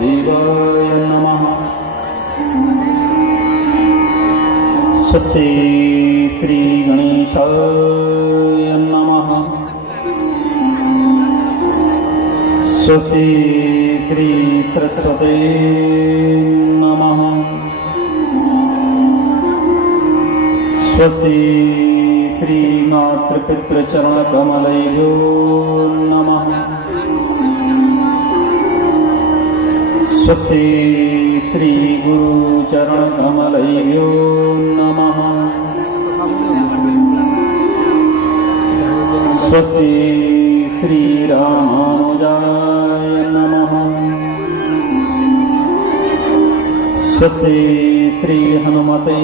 महादेवाय नमः। स्वस्ति श्री गणेशाय नमः। स्वस्ति श्री सरस्वती नमः। स्वस्ति श्री मातृपितृचरणकमलेभ्यो नमः। स्वस्ति श्री गुरुचरणकमलेभ्यो नमः। स्वस्ति श्री रामानुजाय नमः। स्वस्ति श्री हनुमते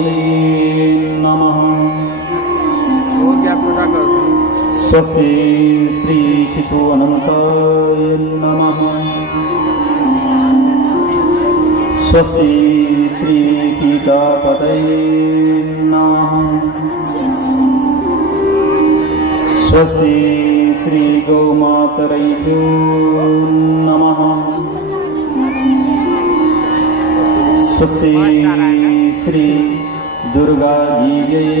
नमः। स्वस्ति श्री शिशु अनंताय नमः। स्वस्ति श्री सीतापतये नमः। स्वस्ति श्री गोमातरेभ्यो नमः। स्वस्ति श्री दुर्गादेव्यै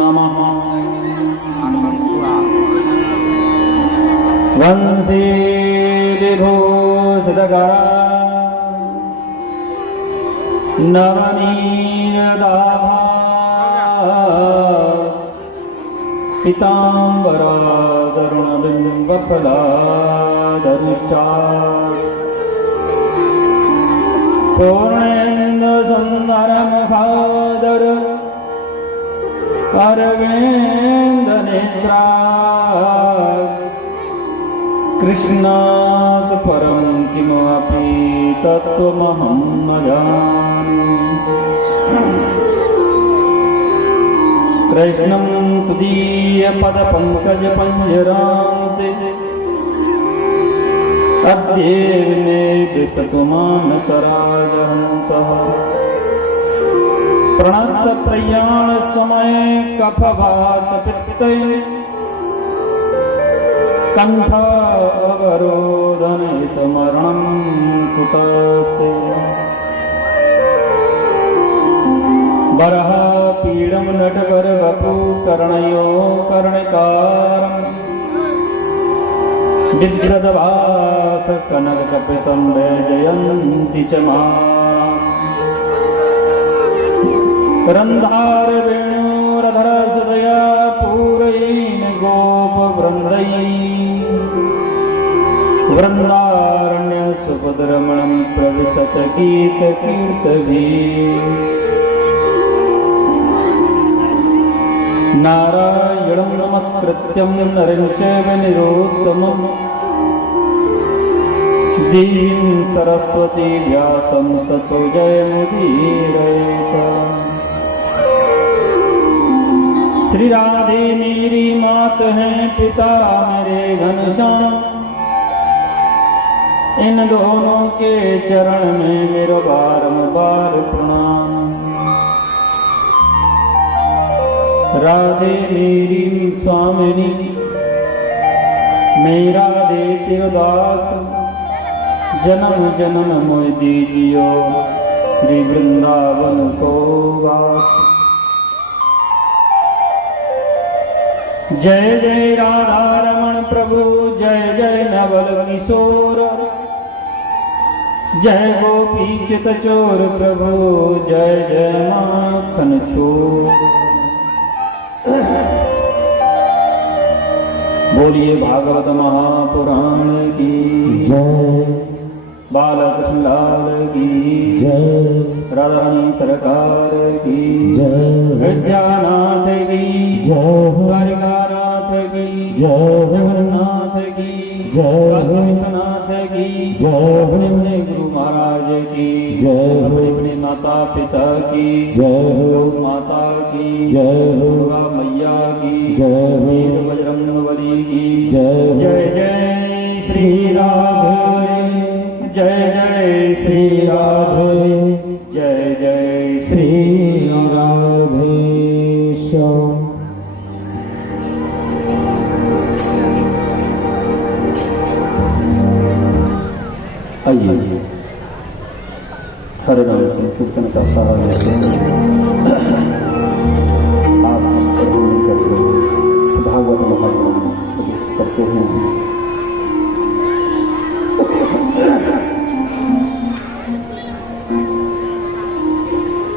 नमः। वंशी विभूषितकरा नवनीरदाभा पीताम्बरा तरुणबिम्बफलादनुष्ठा पूर्णेन्दुसुन्दरमुखादर अरविन्दनेत्रा कृष्णात् परं किमपि तत्त्वमहं न जाने। कृष्णं तुदीयपदपङ्कजपञ्जरान्ते अद्येवे विशतु मानसराजहंसः। प्रणतप्रयाणसमये कफवातपित्तैः कण्ठावरोधने स्मरणं कुतस्ते। वराहपीडं नटवरवपुकर्णयो कर्णिकारं बिभ्रदभासकनककपिशं वैजयन्ति च मालाम्। रन्ध्रारवेणुरधरसुतया पूरयेन गोपवृन्दैः वृन्दारण्यसुभद्रमणं प्रविशत गीतकीर्तभिः। नारायणं नमस्कृत्यं नरं चैव नरोत्तमं देवीं सरस्वती व्यासं ततो जयमुदीरयेत्। श्री राधे मेरी मात हैं, पिता मेरे घनश्याम, इन दोनों के चरण में मेरा बारंबार प्रणाम। राधे मेरी स्वामिनी, मेरा देते उदास, जन्म जन्म मोह दीजियो श्री वृंदावन को वास। जय जय राधा रमण प्रभु, जय जय नवल किशोर, जय गोपी चित चोर प्रभु, जय जय माखन चोर। बोलिए भागवत महापुराण की जय, बालकृष्ण लाल की जय, राधा रानी सरकार की जय, विद्यानाथ की जय, द्वारिकानाथ की जय, जगन्नाथ की जय, विश्वनाथ की जय, अपने गुरु महाराज की जय, अपने माता पिता की जय, गौ माता की जय, दुर्गा मैया की जय, वीर बजरंगबली की जय। जय जय श्री राधे, जय जय श्री राधे, जय जय श्री राधेश्याम। आइए हरे नाम संकीर्तन का सहारा लेते हैं। आप करते इस भागवत महात्मा प्रवेश करते हैं।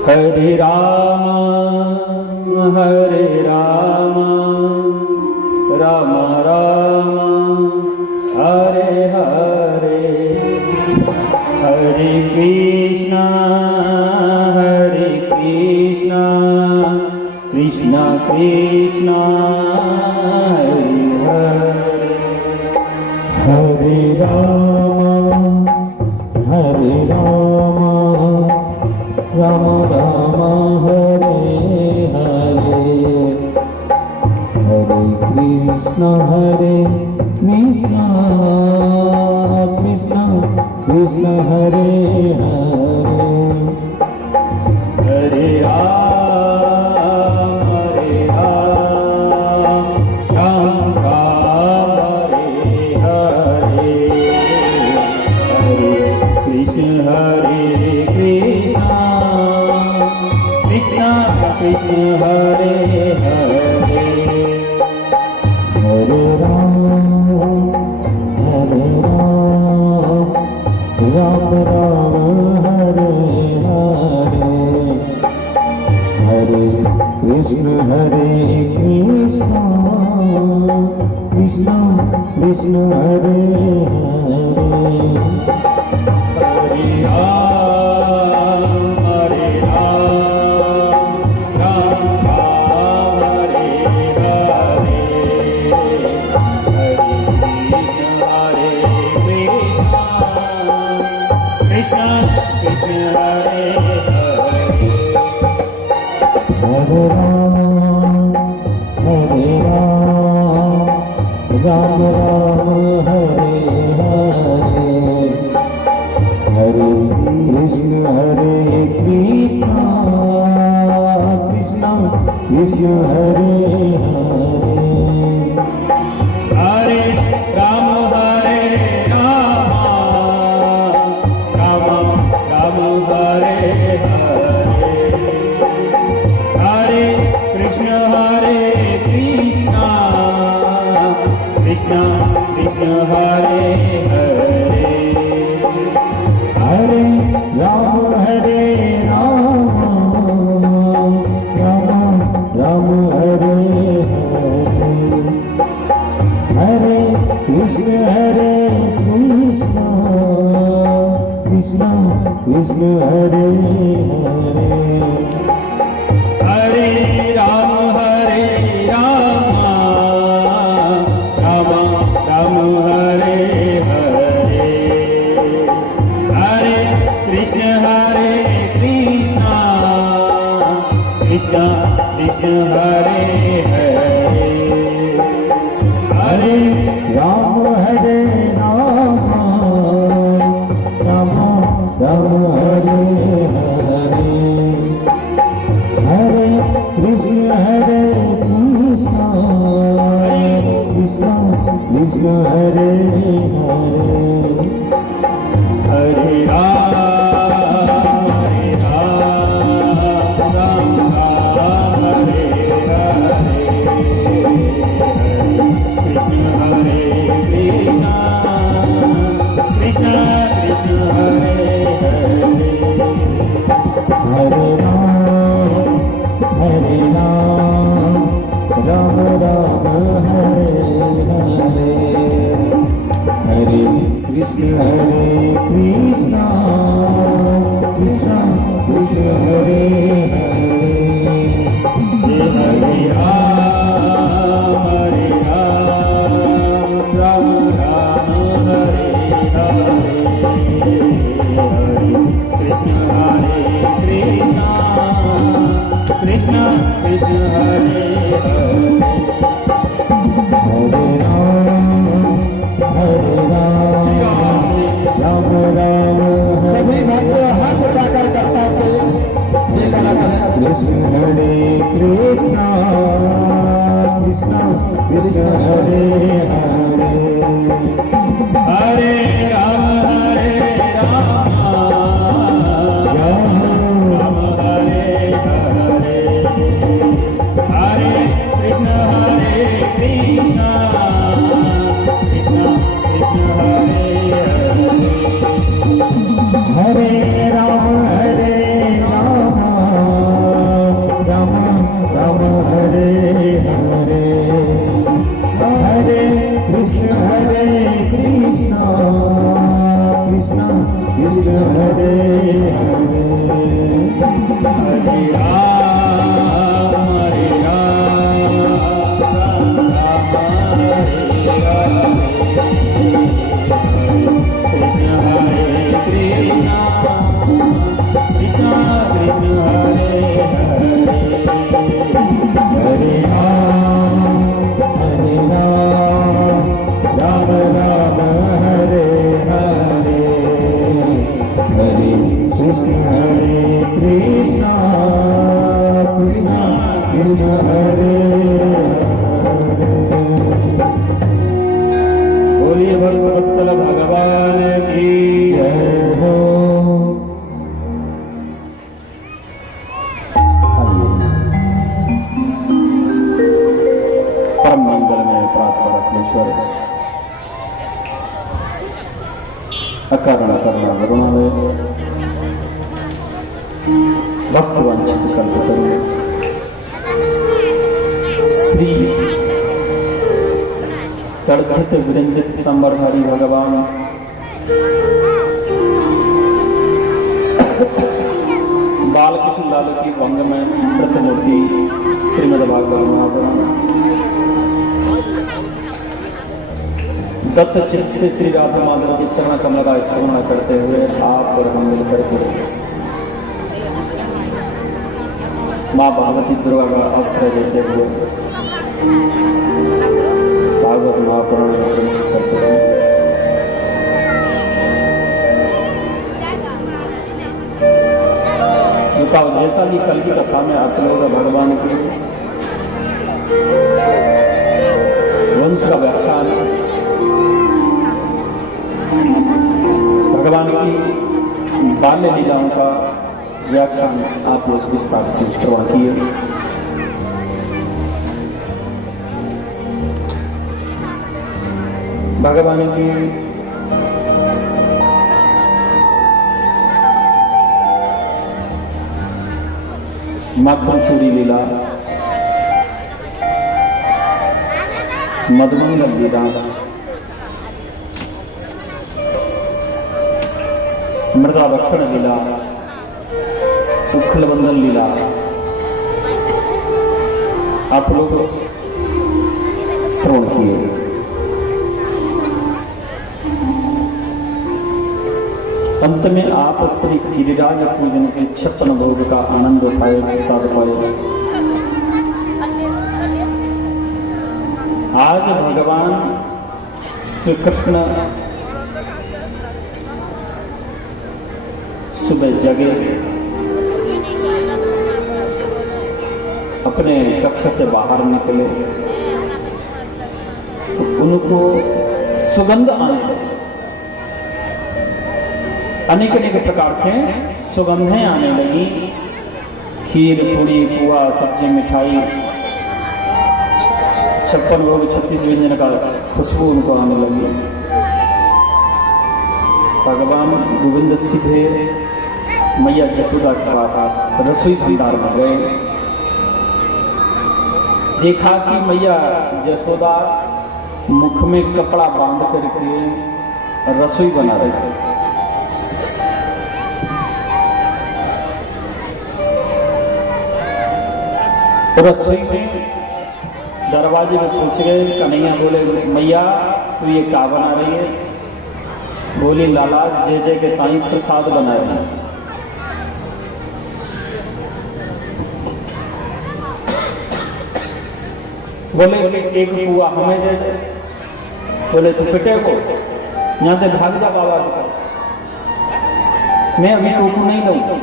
हरे राम राम राम हरे हरे, हरे कृष्णा कृष्णा कृष्णा हरे हरे, हरे राम राम राम हरे हरे, हरे कृष्णा कृष्णा कृष्णा हरे हरे, हरे राम राम हरे हरे, हरे कृष्ण कृष्ण कृष्ण हरे हरे, हरे राम राम हरे हरे, हरे कृष्ण कृष्ण कृष्ण हरे हरे, हरे राम राम हरे हरे, हरे कृष्ण कृष्ण कृष्ण हरे हरे, हरे राम राम राम हरे हरे, हरे कृष्ण कृष्ण कृष्ण हरे हरे, हरे राम राम हरे हरे, हरे कृष्ण कृष्ण कृष्ण हरे हरे, हरे राम राम हरे हरे, हरे कृष्ण कृष्ण कृष्ण हरे हरे, हरे राम राम हरे हरे, हरे कृष्ण कृष्ण कृष्ण हरे हरे, हरे राम राम हरे हरे, कृष्ण कृष्ण हरे हरे, हरे राम राम हरे हरे, हरे कृष्ण कृष्ण कृष्ण हरे हरे, हरे राम राम हरे हरे, हरे कृष्ण कृष्ण कृष्ण हरे हरे, हरे राम सभी भक्त हाथ उठाकर करता से कृष्ण कृष्ण कृष्ण हरे हरे, हरे राम मंगल में प्रार्थना अखिलेश्वर अकारण करुणा करुणालय भक्त वंचित कल्पतरु श्री तड़खित विरंजित पीतांबरधारी भगवान बालकृष्ण लाल की भंग में प्रतिमूर्ति श्रीमद्भागवत महापुराण दत्त चित्त से श्री राधा माधव के चरण कमल का स्मरण करते हुए आप और हम मिलकर के माँ भगवती दुर्गा का आश्रय देते हुए भागवत महापुराण में प्रवेश करते हैं। श्रोताओ, जैसा कि कल की कथा में आप लोग भगवान के वंश का व्याख्यान, भगवान की बाल्य लीलाओं का व्याख्यान आप लोग विस्तार से श्रवण किए। भगवान की माखन चूड़ी लीला, मधुमंगल लीला, मृदा भक्षण लीला, उखल बंधन लीला आप लोग श्रवण किए। अंत में आप श्री गिरिराज पूजन के 56 भोग का आनंद उठाए, प्रसाद पाए। आज भगवान श्री कृष्ण सुबह जगे, अपने कक्ष से बाहर निकले तो उनको सुगंध आने लगी। अनेक अनेक प्रकार से सुगंधें आने लगी। खीर, पूड़ी, पुआ, सब्जी, मिठाई, 56 भोग 36 व्यंजन का खुशबू उनको आने लगी। भगवान गोविंद सीधे मैया जसोदा के पास रसोई भंडार में गए। देखा कि मैया जसोदा मुख में कपड़ा बांध करके रसोई बना रही है। रसोई में दरवाजे में पूछ गए। कन्हैया बोले, मैया तू ये क्या बना रही है? बोली, लाला जय जय के ताई प्रसाद बना रही है। बोले एक पुआ हमें दे दे। बोले तू पिटे को यहाँ से भाग जा बाबा के पास, मैं अभी तुमको नहीं दूंगा।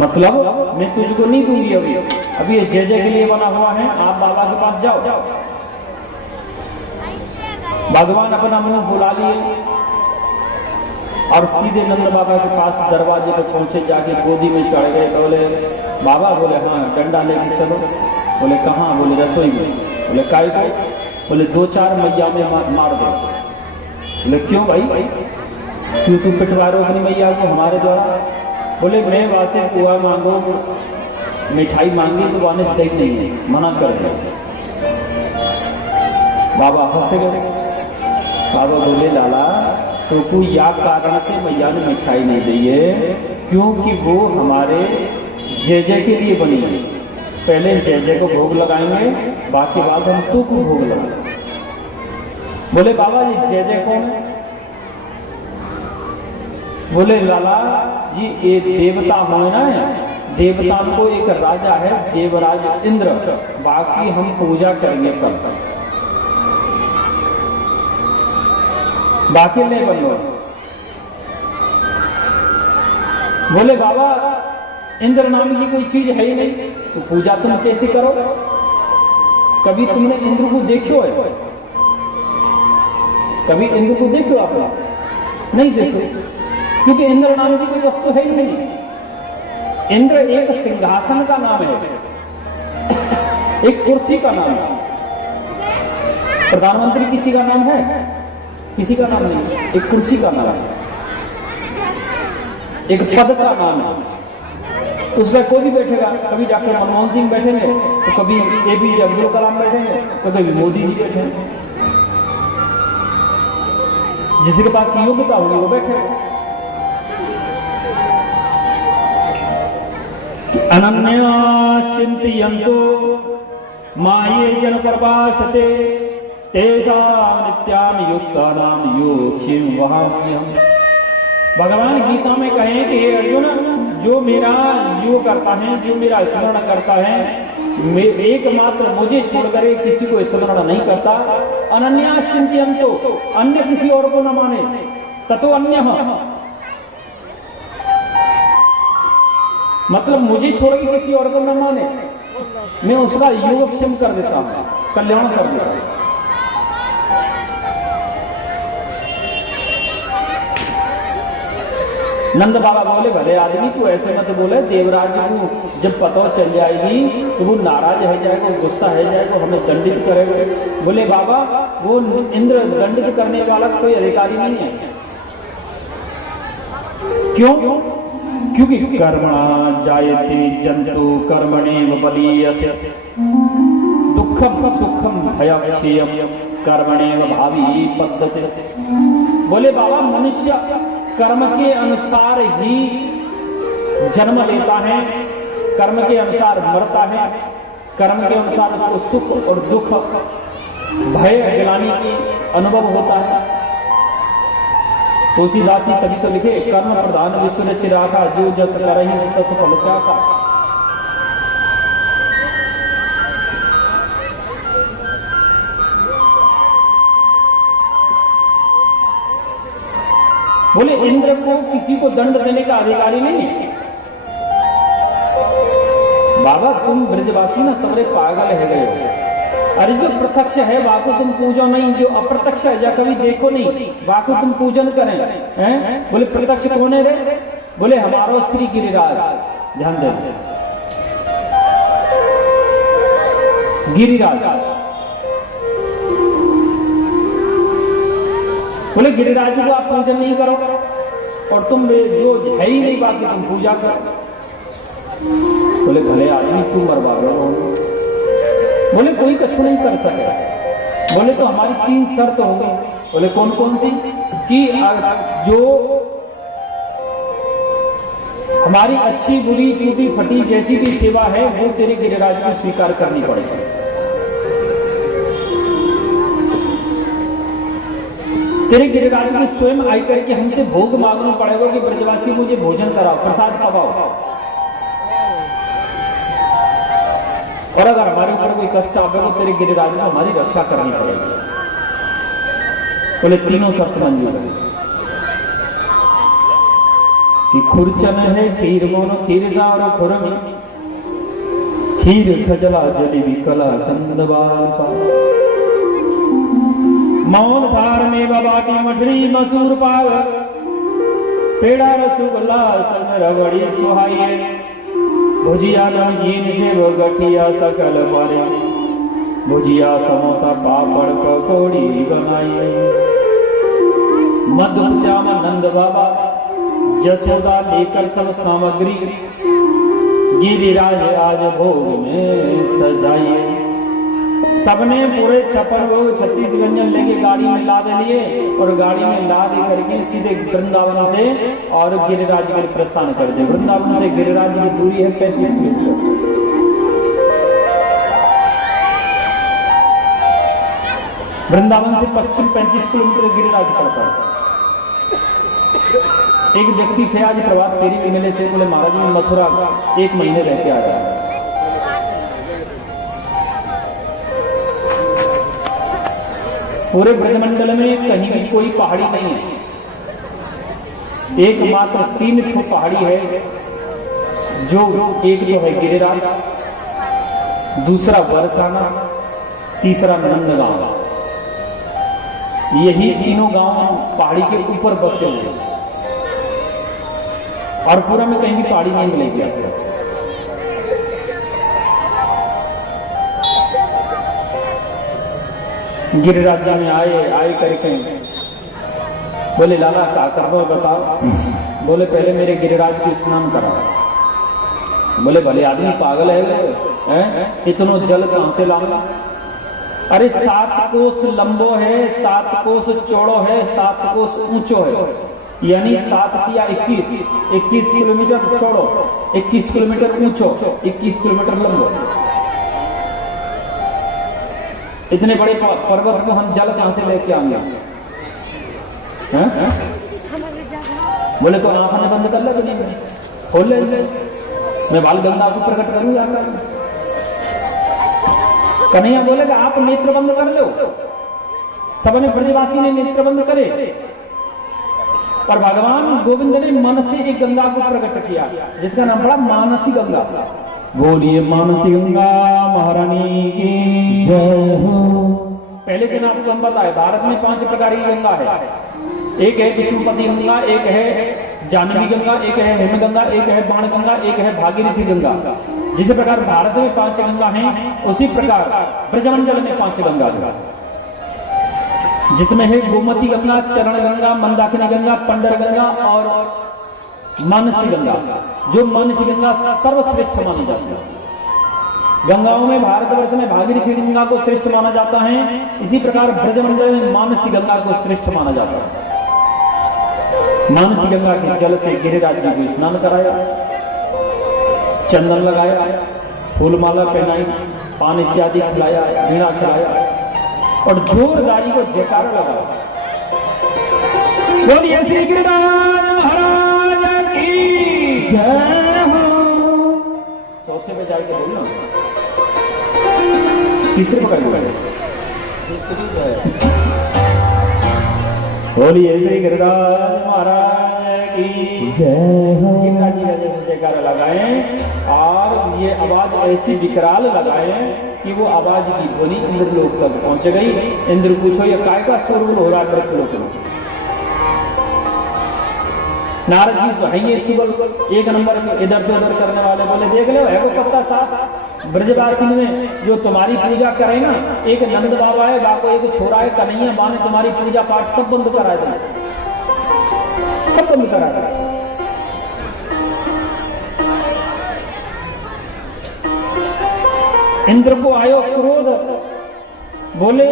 मतलब मैं तुझको नहीं दूंगी अभी ये जय जय के लिए बना हुआ है, आप बाबा के पास जाओ। भगवान अपना मुंह बुला लिए और सीधे नंद बाबा के पास दरवाजे पे पहुंचे, जाके गोदी में चढ़ गए। बोले बाबा, बोले हाँ डंडा लेके चलो। बोले कहाँ? बोले रसोई में। बोले काय को? बोले 2-4 मैया में मार दो। बोले क्यों भाई, क्यों तुम पिटवा रहे हो अपनी मैया को हमारे द्वारा? बोले मैं वहां से पुआ मांगो, मिठाई मांगी तो वहां ने देख नहीं, मना कर दिया। बाबा हंस गए। बाबा बोले, लाला तो तू या कारण से मैया ने मिठाई नहीं दी है क्योंकि वो हमारे जय जय के लिए बनी है। पहले जय जय को भोग लगाएंगे, बाकी बाद हम तू को भोग लगाएंगे। बोले बाबा जी जय जय कौन है? बोले लाला जी ये देवता होए ना, देवता को एक राजा है देवराज इंद्र, बाकी हम पूजा करेंगे कल, बाकी नहीं बनो। बोले बाबा इंद्र नाम की कोई चीज है ही नहीं, तो पूजा तुम कैसे करो? कभी तुमने इंद्र को देखो है? कभी इंद्र को देखो आपने? नहीं देखो, क्योंकि इंद्र नाम की कोई वस्तु है ही नहीं। इंद्र एक सिंहासन का नाम है, एक कुर्सी का नाम है। प्रधानमंत्री किसी का नाम है? किसी का नाम नहीं, एक कुर्सी का नाम है, एक पद का नाम है। उस पर कोई भी बैठेगा, कभी डॉक्टर मनमोहन सिंह बैठेंगे, तो कभी APJ अब्दुल कलाम बैठेंगे, तो कभी मोदी जी बैठेंगे। जिसके पास योग्यता होगी वो बैठेगा। अनन्या चिंतयन्तो माये जन प्रभाषते तेषां नित्यान युक्तानां योगक्षेम वहाम्यहम्। भगवान गीता में कहें कि हे अर्जुन, जो मेरा योग करता है, जो मेरा स्मरण करता है, एकमात्र मुझे छोड़कर किसी को स्मरण नहीं करता। अनन्या चिंतयन्तो, अन्य किसी और को न माने, ततो अन्यः, मतलब मुझे छोड़ के किसी और को न माने, मैं उसका योगक्षेम कर देता हूं, कल्याण कर देता हूं। नंद बाबा बोले, भले आदमी तू ऐसे मत बोले, देवराज को जब पता चल जाएगी तो वो नाराज है जाएगा, गुस्सा है जाएगा, हमें दंडित करेगा। बोले बाबा, वो इंद्र दंडित करने वाला कोई अधिकारी नहीं है। क्यों? क्योंकि कर्मणा जायते जंतु कर्मणेव बलीयसे दुखम सुखम भयक्षेयम कर्मणेव भावी पद्धति। बोले बाबा, मनुष्य कर्म के अनुसार ही जन्म लेता है, कर्म के अनुसार मरता है, कर्म के अनुसार उसको सुख और दुख, भय गिलानी की अनुभव होता है। तुलसीदास जी तभी तो लिखे, कर्म प्रधान विश्व ने चिराखा, जो जस करहि तस फल चाखा। बोले इंद्र को किसी को दंड देने का अधिकारी नहीं है। बाबा तुम ब्रजवासी ना सबरे पागल है गए। अरे जो प्रत्यक्ष है वाको तुम पूजो नहीं, जो अप्रत्यक्ष है जा कभी देखो नहीं वाको तुम पूजन करें, हैं? बोले प्रत्यक्ष कौन है रे? बोले हमारो श्री गिरिराज। ध्यान दे, गिरिराज। बोले गिरिराज को आप पूजन नहीं करो, और तुम जो है ही नहीं बाकी तुम पूजा करो। बोले भले आदमी तू मरवा रहे। बोले कोई कछु नहीं कर सके। बोले तो हमारी 3 शर्त हो गई। बोले कौन कौन सी? कि जो हमारी अच्छी बुरी टूटी फटी जैसी भी सेवा है वो तेरे गिरिराज को स्वीकार करनी पड़ेगी। तेरे गिरिराज को स्वयं आकर के हमसे भोग मांगना पड़ेगा कि ब्रजवासी मुझे भोजन कराओ, प्रसाद खवाओ। और अगर हमारे ऊपर कोई कष्ट आवे तो तेरे गिरिराज को हमारी रक्षा करनी पड़ेगी। बोले तीनों शर्त मंजूर है। कि खुरचन है खीर मोन खीर सारो खुरमी, खीर खजला जलेबी कला कंदवाल, मौन धार में बाबा की मठड़ी मसूर पाग, पेड़ा रसगुल्ला संग रबड़ी सुहाइए, भुजिया नमकीन से वो गठिया सकल मारे, भुजिया समोसा पापड़ पकौड़ी बनाइए। मधुप श्याम नंद बाबा जसोदा लेकर सब सामग्री, गिरिराज आज भोग में सजाइए। सबने पूरे 56 भोग 36 व्यंजन लेके गाड़ी में लाद लिए, और गाड़ी में लाद करके सीधे वृंदावन से और गिरिराज के लिए प्रस्थान कर दिए। वृंदावन से गिरिराज की दूरी है 35 किलोमीटर। वृंदावन से पश्चिम 35 किलोमीटर गिरिराज पड़ता है। एक व्यक्ति थे आज प्रभात फेरी में मिले थे, बोले महाराज मैं मथुरा 1 महीने रह के आ रहा। पूरे ब्रजमंडल में कहीं भी कोई पहाड़ी नहीं है, एकमात्र 3 ठो पहाड़ी है, जो एक तो है गिरिराज, दूसरा बरसाना, तीसरा नंदगांव। यही तीनों गांव पहाड़ी के ऊपर बसे हुए हैं, और पूरा में कहीं भी पहाड़ी नहीं मिलेगी आपको। गिरिराज जी में आए करके बोले लाला क्या करना बताओ। बोले पहले मेरे गिरिराज को स्नान कराओ। बोले भले आदमी पागल है इतनो जल कहां से लाऊंगा। अरे 7 कोस लंबो है, 7 कोस चौड़ो है, 7 कोस ऊंचो है, यानी 7 किया 21 किलोमीटर चौड़ो, 21 किलोमीटर ऊंचो, 21 किलोमीटर लंबो। इतने बड़े पर्वत को हम जल कहां से लेके आएंगे? बोले तो आंखें बंद कर ले, खोल ले, मैं बाल गंगा को प्रकट करूंगा। कन्हैया बोलेगा आप नेत्र बंद कर लो। सबने ब्रजवासी ने नेत्र बंद करे, पर भगवान गोविंद ने मन से एक गंगा को प्रकट किया जिसका नाम पड़ा मानसी गंगा। बोलिए मानसी गंगा महारानी की जय हो। पहले दिन आपको हम बताए भारत में 5 प्रकार की गंगा है। एक है विष्णुपति गंगा, एक है जानवी गंगा, एक है हेमगंगा, एक है बाण गंगा, एक है भागीरथी गंगा। जिस प्रकार भारत में 5 गंगा हैं, उसी प्रकार ब्रजमंडल में 5 गंगा है, जिसमें है गोमती गंगा, चरण गंगा, मंदाकिनी गंगा, पंडर गंगा और मानसी गंगा। जो मानसी गंगा सर्वश्रेष्ठ मानी जाती है। गंगाओं में भारतवर्ष में भागीरथी गंगा को श्रेष्ठ माना जाता है, इसी प्रकार ब्रजमंडल में मानसी गंगा को श्रेष्ठ माना जाता है। मानसी गंगा के जल से गिरिराज जी को स्नान कराया, चंदन लगाया, फूलमाला पहनाई, पान इत्यादि खिलाया, वीणा खिलाया और जोरदारी को जयकारा लगाया। बोलिए श्री गिरिराज महाराज की जय हो। चौथे पे जाके बोलना, तीसरे पकड़ लो। बोलिए श्री गिरिराज महाराज की जय हो। गिरिराज जी का जैसे जयकारा लगाएं और ये आवाज ऐसी विकराल लगाएं कि वो आवाज की ध्वनि इंद्रलोक तक पहुंच गई। इंद्र पूछो ये काय का शोरगुल हो रहा है मृत्युलोक में? नारद जी सुहाइए चुगल एक नंबर इधर से उधर करने वाले बोले देख लो है वो पत्ता साफ ब्रजवासी में जो तुम्हारी पूजा करे ना, एक नंद बाबा है, बाको एक छोरा है कन्हैया, बा ने तुम्हारी पूजा पाठ सब बंद करा दिया, सब बंद करा दिया। इंद्र को आयो क्रोध, बोले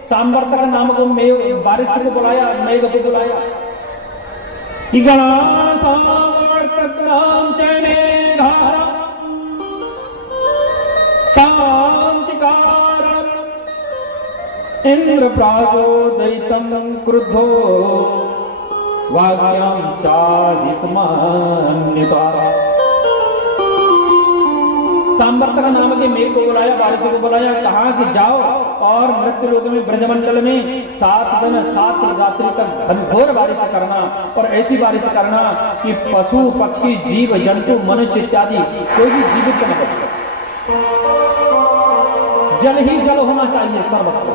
सांवर्तक नाम को बारिश को बुलाया, मेघ को बुलाया कि गणा सांवर्तक नाम चने धारा शांतिकार इंद्र प्राचोदयितं क्रुद्धो वाक्यां चादिस्मान्यता। सांवर्तक नाम के मेघ को बुलाया, बारिश को बुलाया, कहा कि जाओ और मृत्युलोक में ब्रजमंडल में 7 दिन 7 रात्रि तक घनघोर बारिश करना और ऐसी बारिश करना कि पशु पक्षी जीव जंतु मनुष्य इत्यादि कोई भी जीवित न बचे। जल ही जल होना चाहिए सर्वत्र।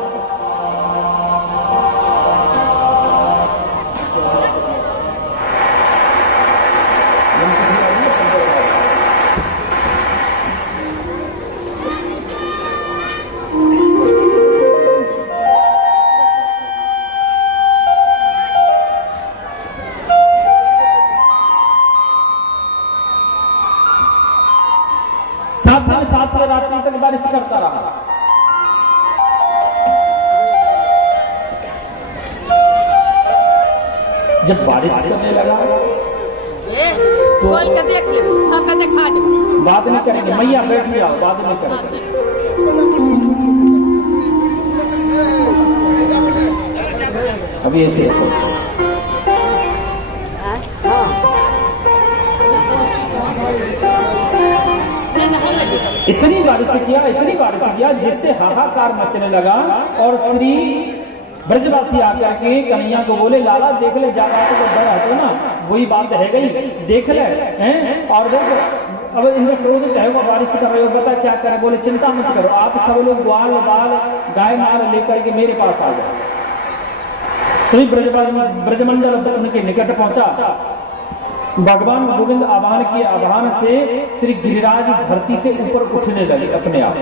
सात रात्रि तक बारिश करता रहा। जब बारिश करने लगा तो देख ले, सबका दिखा दे। बात नहीं करेंगे, मैया बैठ जाओ, बात नहीं करेंगे। अभी ऐसे ऐसे इतनी बारिश किया जिससे हाहाकार मचने लगा और श्री ब्रजवासी आकर के कन्हैया को बोले लाला देख ले, ज्यादा तो डर है तो ना, वही बात है गई, देख ले हैं। और देख अब इंद्र क्रोधित है, वो बारिश कर रहे हो, बता क्या करें? बोले चिंता मत करो, आप सब लोग ग्वाल बाल गाय माल लेकर के मेरे पास आ जाओ। श्री ब्रजमंडल उनके निकट पहुंचा। भगवान गोविंद आवाहन के आवाहन से श्री गिरिराज धरती से ऊपर उठने लगे अपने आप।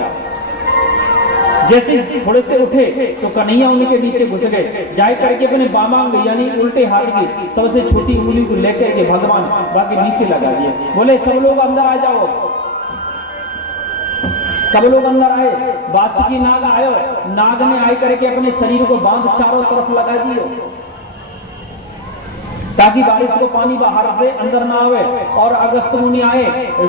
जैसे थोड़े से उठे तो कन्हैया उनके नीचे घुस गए, जाए करके अपने बामांग यानी उल्टे हाथ की सबसे छोटी उंगली को लेकर के भगवान बाकी नीचे लगा दिए। बोले सब लोग अंदर आ जाओ। सब लोग अंदर आए। वासुकी नाग आयो, नाग ने आए करके अपने शरीर को बांध चारों तरफ लगा दियो ताकि बारिश को पानी बाहर से अंदर ना आवे। और अगस्त मुनि आए,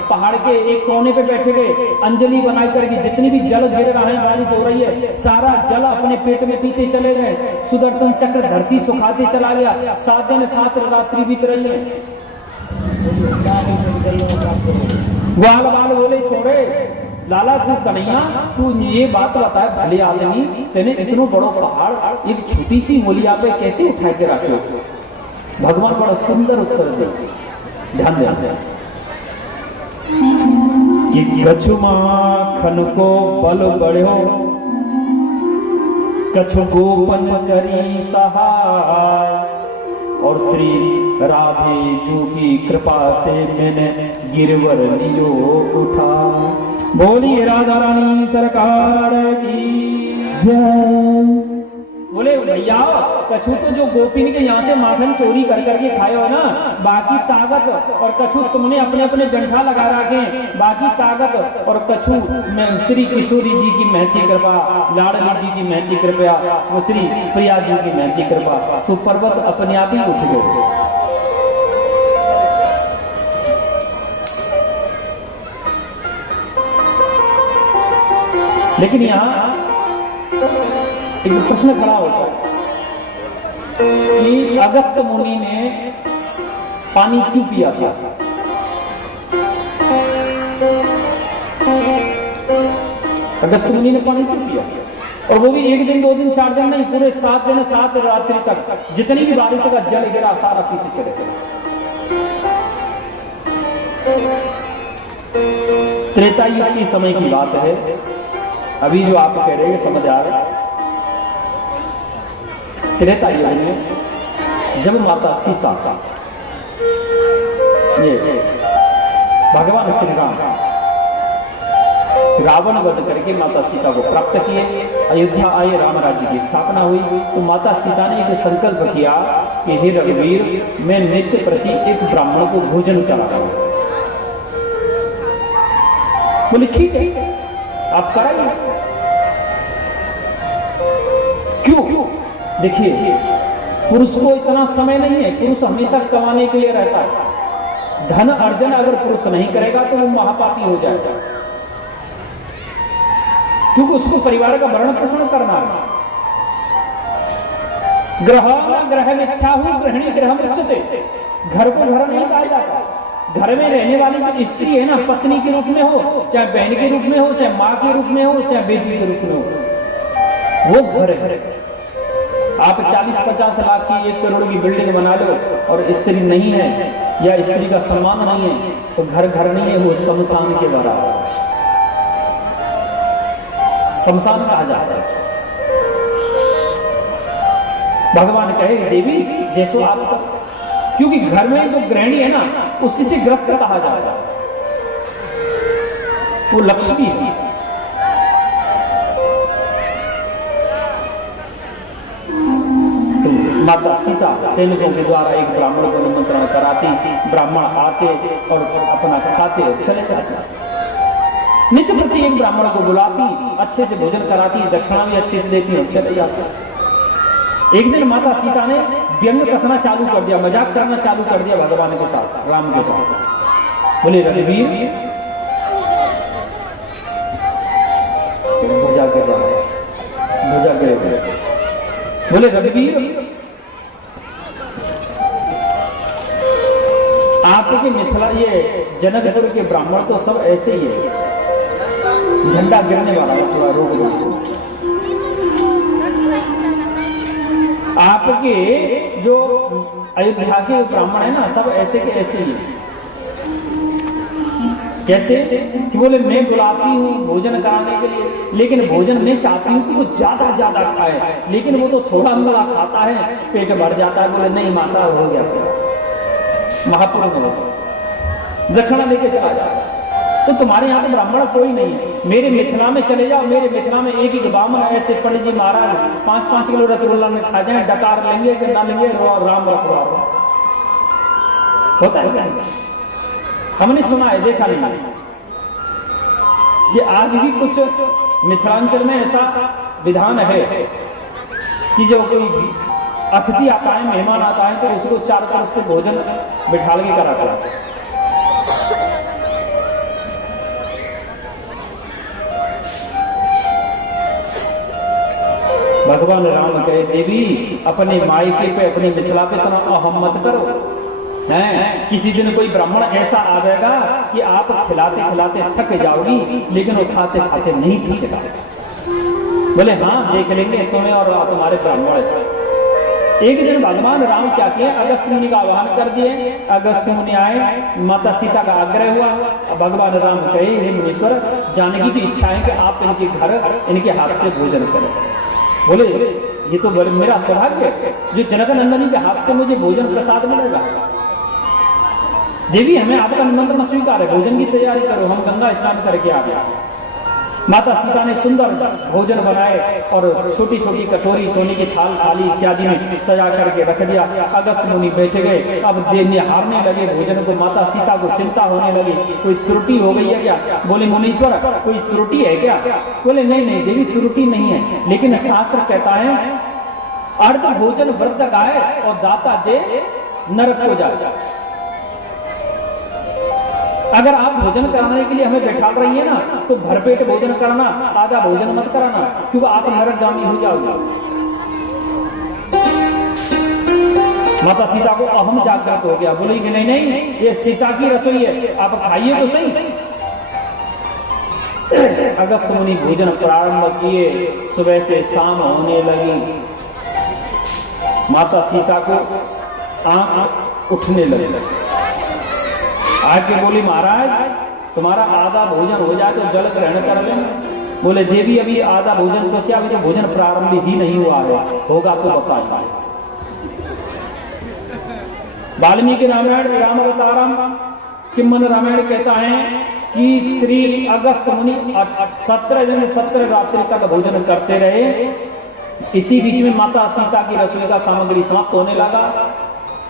पहाड़ के एक कोने पे बैठे गए, अंजलि बनाई करके जितनी भी जल गिर रहा है, बारिश हो रही है, सारा जल अपने पेट में पीते चले गए। सुदर्शन चक्र धरती सुखाते चला गया। 7 दिन 7 रात्रि बीत रही है। ग्वाल बाल बोले छोड़े लाला तू कन्हैया तू ये बात बता, भले आदमी तेने इतना बड़ो पहाड़ एक छोटी सी मूलिया पे कैसे उठा के रखे? भगवान बड़ा सुंदर उत्तर दे, ध्यान दे कि कछु माखन को बल बढ़ो, कछु गोपन करी सहाय, और श्री राधे जू की कृपा से मैंने गिरवर लियो उठा। बोलिए राधा रानी सरकार की जय। बोले भैया कछु तो जो गोपिन के यहाँ से माखन चोरी कर करके खाए हो ना, बाकी ताकत और कछु तुमने अपने अपने गंठा लगा रखे, बाकी ताकत और कछु श्री किशोरी जी की महती कृपा, लाडली जी की महती कृपा, वो श्री प्रिया जी की महती कृपा, सो पर्वत अपने आप ही उठ गए। लेकिन यहाँ एक प्रश्न खड़ा होता है कि अगस्त मुनि ने पानी क्यों पिया था? अगस्त मुनि ने पानी क्यों पिया? और वो भी 1 दिन 2 दिन 4 दिन नहीं, पूरे 7 दिन 7 रात्रि तक जितनी भी बारिश का जल गिरा सारा पीते चले गए। त्रेता युग के समय की बात है। अभी जो आप कह रहे हैं समझ आ रहा है। त्रेता युग में जब माता सीता का ये भगवान श्री राम रावण वध करके माता सीता को प्राप्त किए, अयोध्या आए, राम राज्य की स्थापना हुई, तो माता सीता ने एक संकल्प किया कि हे रघुवीर मैं नित्य प्रति एक ब्राह्मण को भोजन कराता हूं। बोले ठीक है आप कराइए। क्यों? देखिए पुरुष को इतना समय नहीं है, पुरुष हमेशा कमाने के लिए रहता है। धन अर्जन अगर पुरुष नहीं करेगा तो वो महापापी हो जाएगा, क्योंकि उसको परिवार का भरण पोषण करना है। ग्रह ग्रह मिथ्या हो गृहिणी ग्रह मुच्यते, घर को घर नहीं कहा जाता। घर में रहने वाली जो स्त्री है ना, पत्नी के रूप में हो, चाहे बहन के रूप में हो, चाहे माँ के रूप में हो, चाहे बेटी के रूप में हो, वो घर है। आप 40-50 लाख की 1 करोड़ की बिल्डिंग बना लो और स्त्री नहीं है या स्त्री का सम्मान नहीं है तो घर घर नहीं है, वो शमशान के द्वारा शमशान कहा जाता है। भगवान कहे देवी जैसो आप तक, क्योंकि घर में जो गृहिणी है ना उसी से ग्रस्त कहा जाता है, वो लक्ष्मी है। माता सीता सैनिकों के द्वारा एक ब्राह्मण को निमंत्रण कराती, ब्राह्मण आते और अपना खाते और चले जाते। नित्य प्रति एक ब्राह्मण को बुलाती, अच्छे से भोजन कराती, दक्षिणा भी अच्छे से देती और चले जाते। एक दिन माता सीता ने व्यंग कसना चालू कर दिया, मजाक करना चालू कर दिया भगवान के साथ, राम के साथ। बोले रघुवीर भुजा कर रहा है, भुजा कर। बोले रघुवीर आपके मिथिला ये जनकपुर के ब्राह्मण तो सब ऐसे ही है, झंडा गिरने वाला थोड़ा रोक। आपके जो अयोध्या के ब्राह्मण है ना सब ऐसे के ऐसे ही है। कैसे कि बोले मैं बुलाती हूँ भोजन कराने के लिए, लेकिन भोजन मैं चाहती हूँ कि वो ज्यादा ज्यादा खाए, लेकिन वो तो थोड़ा मोड़ा खाता है, पेट भर जाता है। बोले नहीं माता हो गया, महापुरुष हो, दक्षिणा लेके चला जाता। तो तुम्हारे यहाँ तो ब्राह्मण कोई नहीं है। मेरे मिथिला में चले जाओ, मेरे मिथिला में एक ही ब्राह्मण ऐसे पंडित जी महाराज 5-5 किलो रसगुल्ला में खा जाए, डकार लेंगे कि ना लेंगे, राम रखवा होता है क्या? हमने सुना है, देखा नहीं। ये आज भी कुछ मिथिलांचल में ऐसा विधान है कि जो कोई अतिथि आता है, मेहमान आता है, तो उसको चारों तरफ से भोजन बिठाल के कराता है। भगवान राम कहे, देवी अपने मायके पे, अपने मिथिला पे इतना अहम मत करो। हैं, किसी दिन कोई ब्राह्मण ऐसा आवेगा कि आप खिलाते खिलाते थक जाओगी, लेकिन वो खाते खाते नहीं थकेगा। बोले हाँ, देख लेंगे तुम्हें और तुम्हारे ब्राह्मण। एक दिन भगवान राम क्या किए, अगस्त मुनि का आह्वान कर दिए। अगस्त मुनि आए, माता सीता का आग्रह हुआ। भगवान राम कहे, हे मुनीश्वर, जानकी की इच्छा है कि आप इनके घर इनके हाथ से भोजन करें। बोले ये तो मेरा सौभाग्य है, जो जनक नंदनी के हाथ से मुझे भोजन प्रसाद मिलेगा। देवी हमें आपका निमंत्रण स्वीकार है, भोजन की तैयारी करो, हम गंगा स्नान करके आ गया। माता सीता ने सुंदर भोजन बनाए और छोटी छोटी कटोरी, सोने की थाल, थाली इत्यादि में सजा करके रख दिया। अगस्त मुनि बैठ गए, अब निहारने लगे भोजन को। माता सीता को चिंता होने लगी, कोई त्रुटि हो गई है क्या? बोले मुनीश्वर, कोई त्रुटि है क्या? बोले नहीं नहीं देवी, त्रुटि नहीं है, लेकिन शास्त्र कहता है अर्ध भोजन वृद्ध गाय और दाता दे नरक हो जाए। अगर आप भोजन कराने के लिए हमें बैठा रही है ना, तो भरपेट भोजन करना, आधा भोजन मत कराना, क्योंकि आप नरकगामी हो जाओगे। माता सीता को अहम जागृत हो गया। बोली कि नहीं नहीं, ये सीता की रसोई है, आप खाइए तो सही। अगस्त मुनि भोजन प्रारंभ किए, सुबह से शाम होने लगी। माता सीता को आंख उठने लगी। आके बोली, महाराज तुम्हारा आधा भोजन हो जाए तो जल ग्रहण कर लें। बोले देवी अभी आधा भोजन तो क्या, अभी तो भोजन प्रारंभ ही नहीं हुआ है, होगा तो बताइए। वाल्मीकि रामायण रामावतारम किम्मन रामायण कहता है कि श्री अगस्त मुनि 17 दिन 17 रात्रि तक भोजन करते रहे। इसी बीच में माता सीता की रसोई का सामग्री समाप्त होने लगा।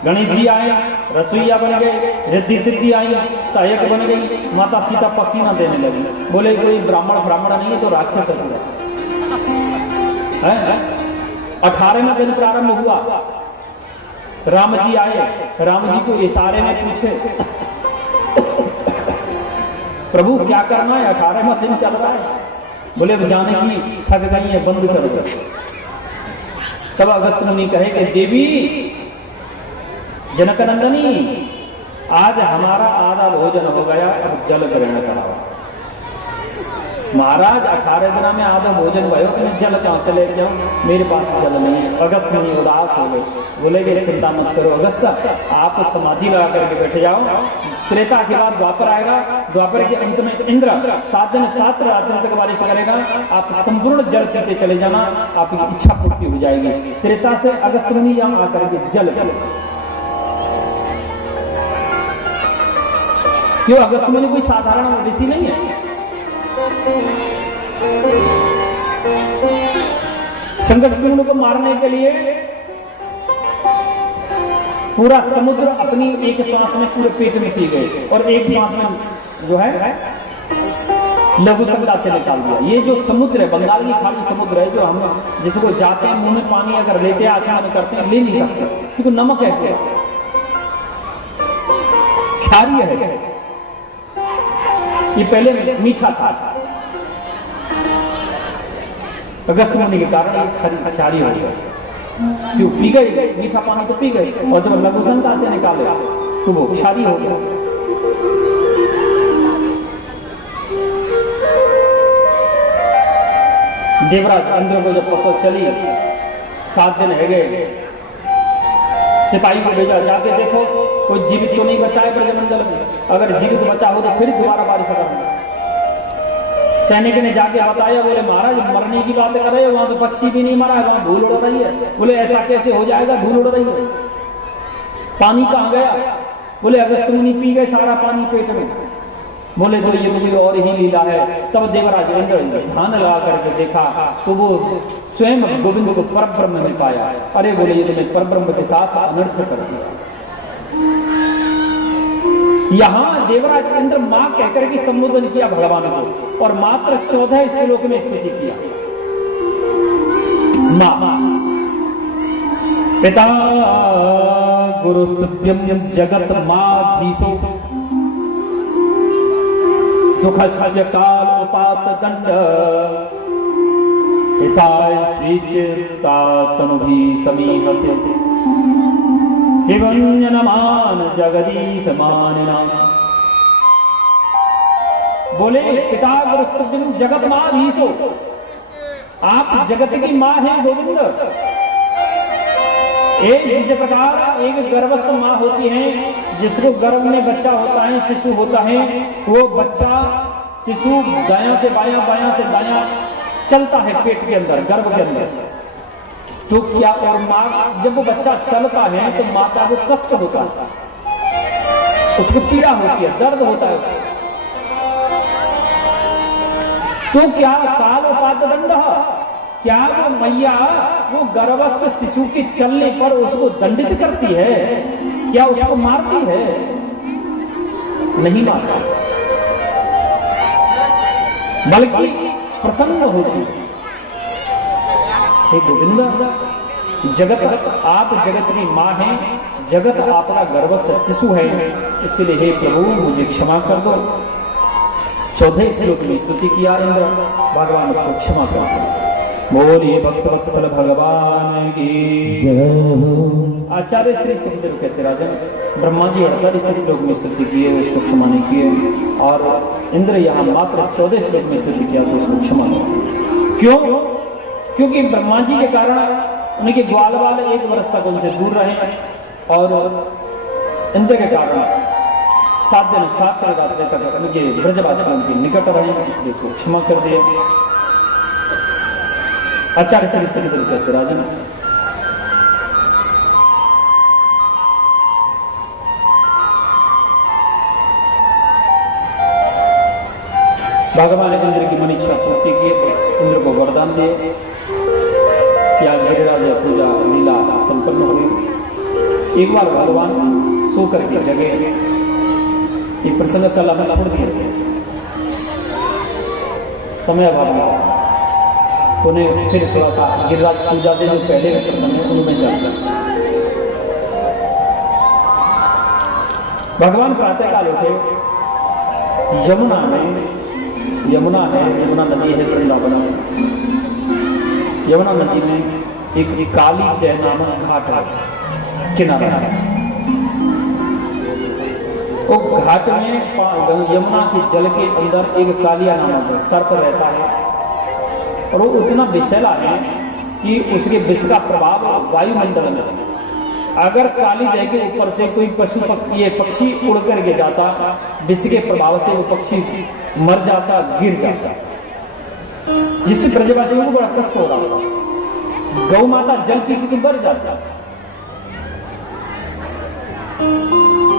गणेश जी आए, रसोईया बन गए, रिद्धि सिद्धि आई, सहायक बन गई। माता सीता पसीना देने लगी। बोले कोई ब्राह्मण नहीं है तो राक्षस है। 18वें दिन प्रारंभ हुआ। राम जी आए, राम जी को इशारे में पूछे, प्रभु क्या करना है, 18वां दिन चल रहा है। बोले अब जाने की थक गई है, बंद कर दो। तब अगस्त मुनि कहे कि देवी जनक नंदनी, आज हमारा आधा भोजन हो गया, अब जल ग्रहण कराओ। महाराज 18 दिन में आधा भोजन भयो, मैं जल कहां से लेके आऊं, मेरे पास जल नहीं है। अगस्त मुनि उदास हो गए। बोले कि चिंता मत करो अगस्त, आप समाधि लगा करके बैठ जाओ। त्रेता के बाद द्वापर आएगा, द्वापर के अंत में इंद्र 7 दिन 7 रात्रि तक बारिश करेगा। आप संपूर्ण जल पीते चले जाना, आपकी इच्छा पूर्ति हो जाएगी। त्रेता से अगस्त मुनि यहां आकर के जल क्यों, अगस्त मुनि कोई साधारण ऋषि नहीं है। संकटचूर्ण को मारने के लिए पूरा समुद्र अपनी एक श्वास में पूरे पेट में पी गए और एक श्वास में जो है लघु संज्ञा से निकाल दिया। ये जो समुद्र है, बंगाल की खाड़ी समुद्र है, जो हम जिसको जाते हैं मुंह में पानी अगर लेते हैं, आचमन करते हैं, ले नहीं सकते क्योंकि नमक है, क्षारीय है। ये पहले मीठा था, अगस्त मुनि के कारण ये क्षारीय हो गया। क्यों पी गए, मीठा पानी तो पी गए, और जब लघु संज्ञा से निकाले तो वो क्षारीय हो गया। देवराज इंद्र को जब पता चली 7 दिन है गए, सिपाही को भेजा, जाके देखो कोई जीवित तो नहीं बचा है ब्रजमंडल में, अगर जीवित बचा हो तो फिर दोबारा बारिश करना। सैनिक ने जाके बताया, बोले महाराज मरने की बात कर रहे हो, वहां तो पक्षी भी नहीं मरा है, वहां धूल उड़ रही है। बोले ऐसा कैसे हो जाएगा, धूल उड़ रही है, पानी कहां गया? बोले अगस्त मुनि पी गए सारा पानी पेट में। बोले तो ये तो कोई और ही लीला है। तब देवराज इंद्र ध्यान लगा करके देखा तो वो स्वयं गोविंद को परब्रह्म में पाया। अरे बोले ये तो मैं परब्रह्म के साथ अनर्थ कर दिया। यहां देवराज इंद्र मां कहकर के संबोधन किया भगवान को और मात्र 14 श्लोक में स्तुति किया। मां पिता गुरुस्तुभ्यं जगत माधीशो दुखस्य काल उपात दंड हिताय श्रीचित्ता तनुभि समीहसे हिवन्यनमान जगदीश मानिना। बोले पिता गुरुस्तुभ्यं जगत माधीशो, आप जगत की मां हैं गोविंद। एक जिस प्रकार एक गर्भस्थ मां होती है, जिसको गर्भ में बच्चा होता है, शिशु होता है, वो बच्चा शिशु दायां से बायां बायां से दायां चलता है पेट के अंदर, गर्भ के अंदर। तो क्या और मां जब वो बच्चा चलता है तो माता को कष्ट होता है, उसको पीड़ा होती है, दर्द होता है उसको। तो क्या काल उपात दंड, क्या वो मैया वो गर्भस्थ शिशु के चलने पर उसको दंडित करती है? क्या उसको मारती है? नहीं मारती, बल्कि प्रसन्न होती है। हे गोविंद, जगत आप जगत की मां हैं, जगत आपका गर्भस्थ शिशु है, इसलिए हे प्रभु मुझे क्षमा कर दो। 14 श्लोक में स्तुति किया इंद्र, भगवान उसको क्षमा कर दो। बोलिए भक्त वत्सल भगवान की जय। आचार्य श्री सुखदेव कहते राजन, ब्रह्मा जी 48 श्लोक में स्तुति किए, उसको क्षमा नहीं किए, और इंद्र यहाँ मात्र 14 श्लोक में स्तुति किया तो उसको क्षमा नहीं। क्यों? क्योंकि ब्रह्मा जी के कारण उनके ग्वाल वाल 1 वर्ष तक उनसे दूर रहे, और इंद्र के कारण 7 दिन 7 रात्रि तक उनके ब्रजवासियों के निकट रहे, इसलिए उसको क्षमा कर दिए। आचार्य श्री सुखदेव कहते राजन, भगवान इंद्र की मनीषा पूर्ति की, इंद्र को वरदान दिए, क्या गिरिराज पूजा लीला संपन्न हुई। एक बार भगवान सो करके जगे, ये प्रसंग कल हम छोड़ दिए थे, समय अभाव में उन्हें फिर थोड़ा सा गिरिराज पूजा से जो पहले का प्रसंग है उनमें चलता। भगवान प्रातःकाल उठे, यमुना है, यमुना नदी है वृंदावन में। यमुना नदी में एक काली तह नामक घाट है, किनारा है। वो घाट में यमुना के जल के अंदर एक कालिया नामक सर्प रहता है, और वो इतना विषैला है कि उसके विष का प्रभाव वायुमंडल में, अगर काली दह के ऊपर से कोई ये पक्षी उड़ करके जाता, विष के प्रभाव से वो पक्षी मर जाता, गिर जाता, जिससे ब्रजवासियों को बड़ा कष्ट हो रहा था। गौ माता जल पीती तो मर जाता।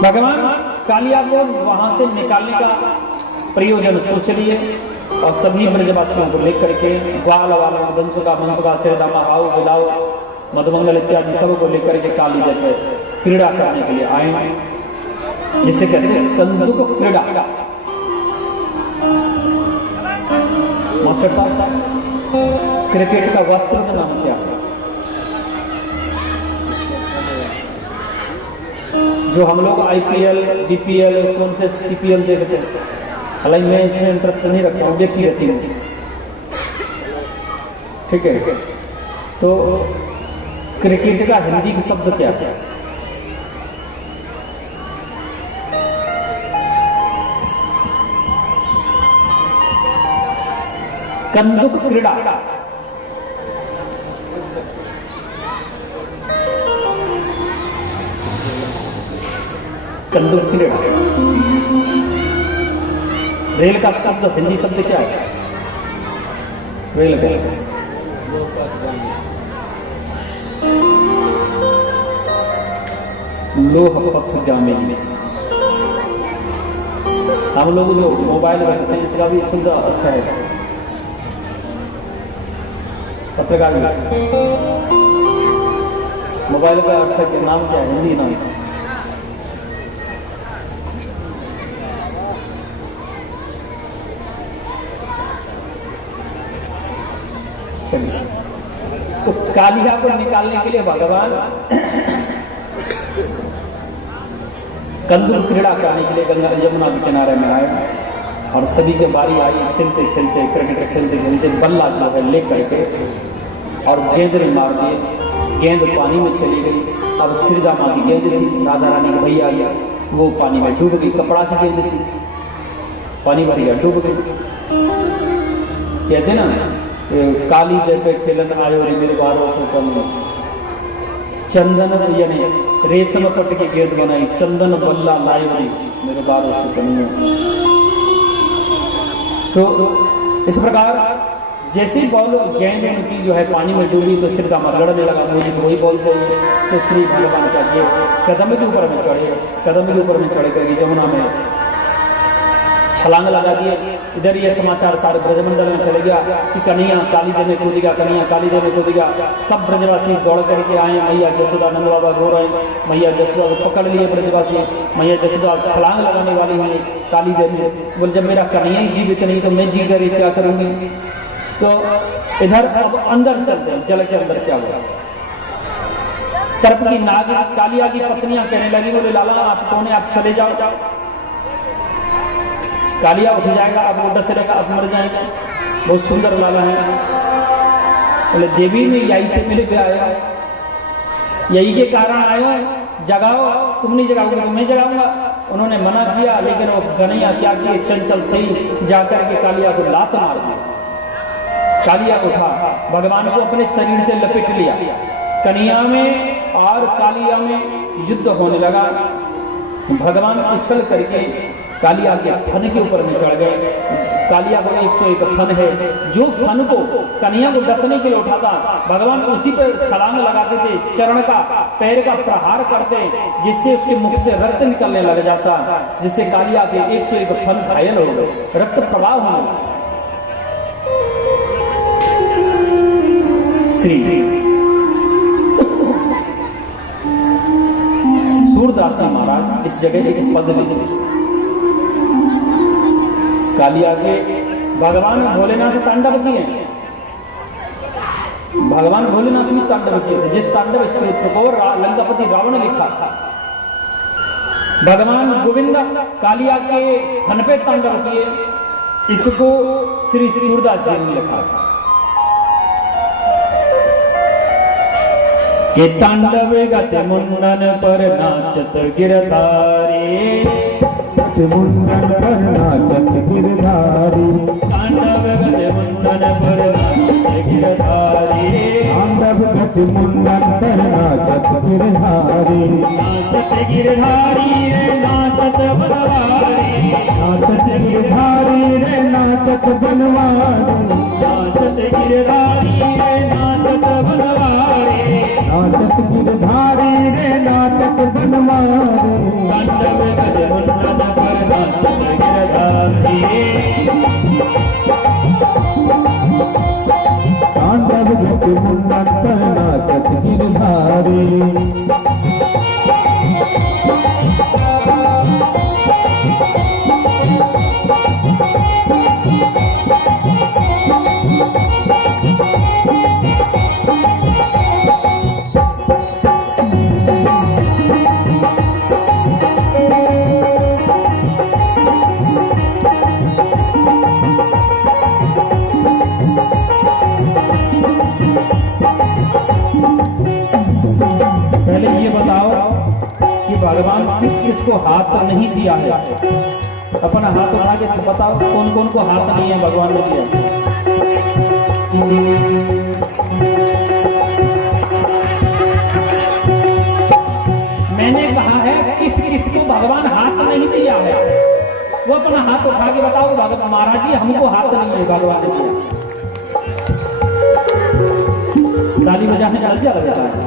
भगवान कालिया को वहां से निकालने का प्रयोजन सोच लिए, और सभी ब्रजवासियों को लेकर के ग्वाल वाल मनसुका सिरदामा हाउ बिलाव मधुमंगल इत्यादि सब को लेकर के काली देते क्रीड़ा करने के लिए आए, जिसे कहते हैं कंदुक क्रीड़ा। मास्टर साहब, क्रिकेट का वस्त्र का नाम क्या है जो हम लोग IPL DPL कौन से CPL देखते हैं? हालांकि मैं इसमें इंटरेस्ट नहीं रखता हूँ, व्यक्तिगत हूँ, ठीक है। तो क्रिकेट का हिंदी का शब्द क्या है? कंदुक क्रीड़ा। कंदुक क्रीड़ा। रेल का शब्द हिंदी शब्द क्या है? रेल लोह पथगामी। हम लोग जो मोबाइल रखते हैं इसका भी शुद्ध अर्थ है पत्रकार। मोबाइल का अर्थ के नाम क्या है, हिंदी नाम? चलिए, तो कालिया को निकालने के लिए भगवान कंदुक क्रीड़ा करने के लिए गंगा यमुना के किनारे में आए और सभी के बारी आई। खेलते खेलते क्रिकेट खेलते खेलते बल्ला जो है ले करके और गेंद में मार दिए। गेंद पानी में चली गई। अब श्रीदा माँ की गेंद थी, राधा रानी के भैया गया, वो पानी में डूब गई। कपड़ा की गेंद थी, पानी भर गया, डूब गई। कहते ना काली दे पे खेलन आयो रे मेरे बारों से कम, चंदन यानी रेशम पट की गेंद बनाई, चंदन बल्ला लायो रे मेरे बारों से कम। तो इस प्रकार जैसे बॉल गेंद उनकी जो है पानी में डूबी तो सिर का मरगड़ने लगा, मुझे वही बॉल चाहिए। तो श्री भगवान का ये कदम के ऊपर में चढ़े, कदम के ऊपर में चढ़े करके जमुना में छलांग लगा दिए। इधर ये समाचार सारे ब्रजमंडल में चले गया कि कन्हैया कालीदे में कूद गया, कन्हैया कालीदे में कूद गया। सब ब्रजवासी दौड़ करके आए। मैया जसोदा नंद बाबा रो रहे, मैया जसोदा को पकड़ लिए ब्रजवासी। मैया जसोदा छलांग लगाने वाली है कालीदे में। बोले जब मेरा कन्हैया ही जीवित नहीं तो मैं जी कर क्या करूंगी। तो इधर अब अंदर चलते हैं, जल के अंदर क्या हुआ। सर्प की नाग कालिया की पत्नियां कहने लगी, बोले लाला आप कौन है, आप चले जाओ। कालिया उठ जाएगा, आप वो डस रहेगा, आप मर जाएगा। बहुत सुंदर लाला है। बोले देवी में यही से मिल के आया, यही के कारण आया, जगाओ। तुम नहीं जगाओगे तो मैं जगाऊंगा। उन्होंने मना किया, लेकिन वो कन्हैया क्या किए, चंचल थी, जाकर के कालिया को लात मार दी। कालिया उठा, भगवान को अपने शरीर से लपेट लिया। कन्हैया में और कालिया में युद्ध होने लगा। भगवान उछल करके कालिया के फन के ऊपर में चढ़ गए। कालिया को 101 फन है, जो फन को कन्हैया को डसने के लिए उठाता भगवान उसी पर छलांग लगाते थे, चरण का पैर का प्रहार करते, जिससे उसके मुख से रक्त निकलने लग जाता, जिससे कालिया के 101 फन घायल हो गए, रक्त प्रवाह होने लगा। श्री सूरदास जी महाराज इस जगह एक पद लिखे, कालिया के भगवान भोलेनाथ तांडव किए। भगवान भोलेनाथ भी तांडव किए थे। जिस तांडव स्तोत्र को लंकापति रावण ने लिखा था, भगवान गोविंद कालिया के फन पे तांडव किए, इसको श्री सूरदास जी ने लिखा था कि तांडव गति मुंडन पर नाचत गिरधारी, मुंडन पर नाचत गिरधारी, तांडव गति मुंडन पर नाचत गिरधारी, तांडव गति मुंडन पर नाचत गिरधारी, नाचत गिरधारी रे नाचत बनवारी, नाचत गिरधारी रे नाचत बनवारी, नाचत गिरधारी रे नाचत बनवारी, नाचत गिरधारी रे नाचत बनवारी, तांडव गति मुंडन पर नाचत गिरधारी, तांडव गति मुंडन पर नाचत गिरधारी। पहले ये बताओ कि भगवान किस किस को हाथ नहीं दिया है। अपना हाथ उठा के बताओ कौन कौन को हाथ नहीं है भगवान ने दिया। मैंने कहा है किस किस को भगवान हाथ नहीं दिया है, वो अपना हाथ उठा के बताओ। भगवान महाराज जी हमको हाथ नहीं है भगवान ने दिया। ताली बजाने का लज्जा लगता है।